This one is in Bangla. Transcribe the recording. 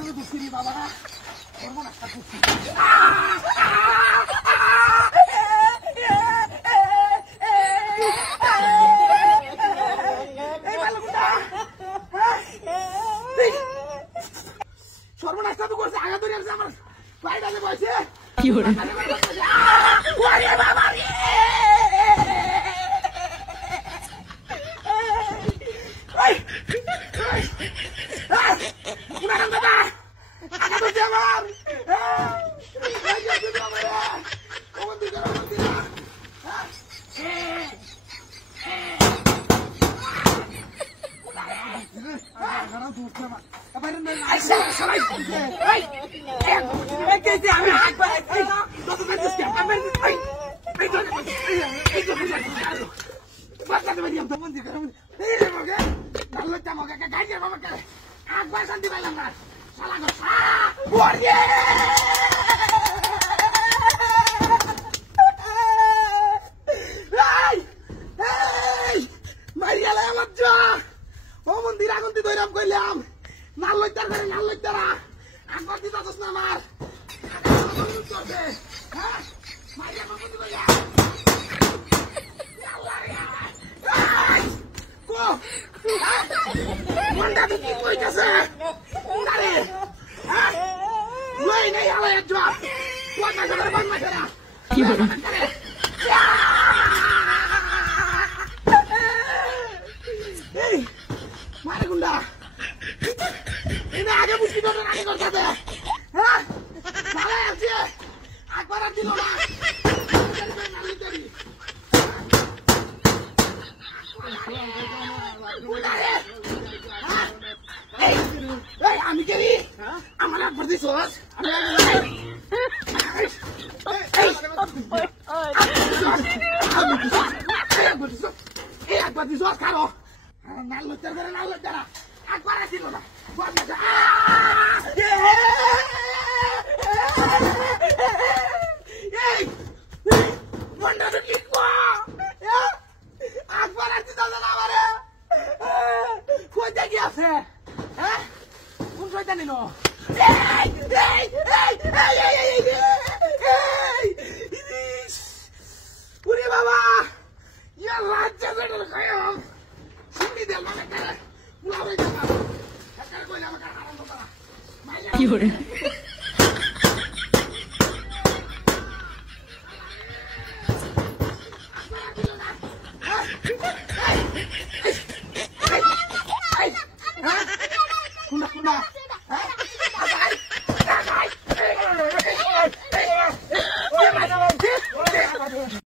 Aduh, tuh sini Baba. Hormon aku. সর্বনাশ তো করছে আগা ধরে আছে আমার বাইরে বসে কি হলো ওরে বাবা রে এই পুরা দাদা আগা ধরে আমার এই যে আমার কোন দিকে মারিয়ালে আমার যা ও মন্দির আগুন দি দইরাম কইলাম নাল লইতার করে নাল লইতারা আগর দি দাদস না আমার হ্যাঁ মারিয়া মামু দি লইয়া আল্লাহ রে কো মন্ডা দি কইতাছে আরে হ্যাঁ লই নাই আলা একজা কোন না করে বান মাছেরা কি হলো এই মারে গুন্ডা এনে আগে বুঝি তো আগে করতে হ্যাঁ ভালো আছে একবার আর দিল না আমি গেলি আমার একবার দিস একবার দিস খারো নাল লইতার করে নাল লইতারা একবার ছিল না এই মন্ডা তো কি কো একবার আসতে দাও না আমারে কই দেখি আছে হ্যাঁ কোন শয়তানি নো এই এই এই এই এই এই ওরে বাবা ইয়া লাজ্জা করে খায় শুনি দেল মানে করে পুলাবে যাবা সরকার কই না আমাকে হারাম করা কি করে কুনা কুনা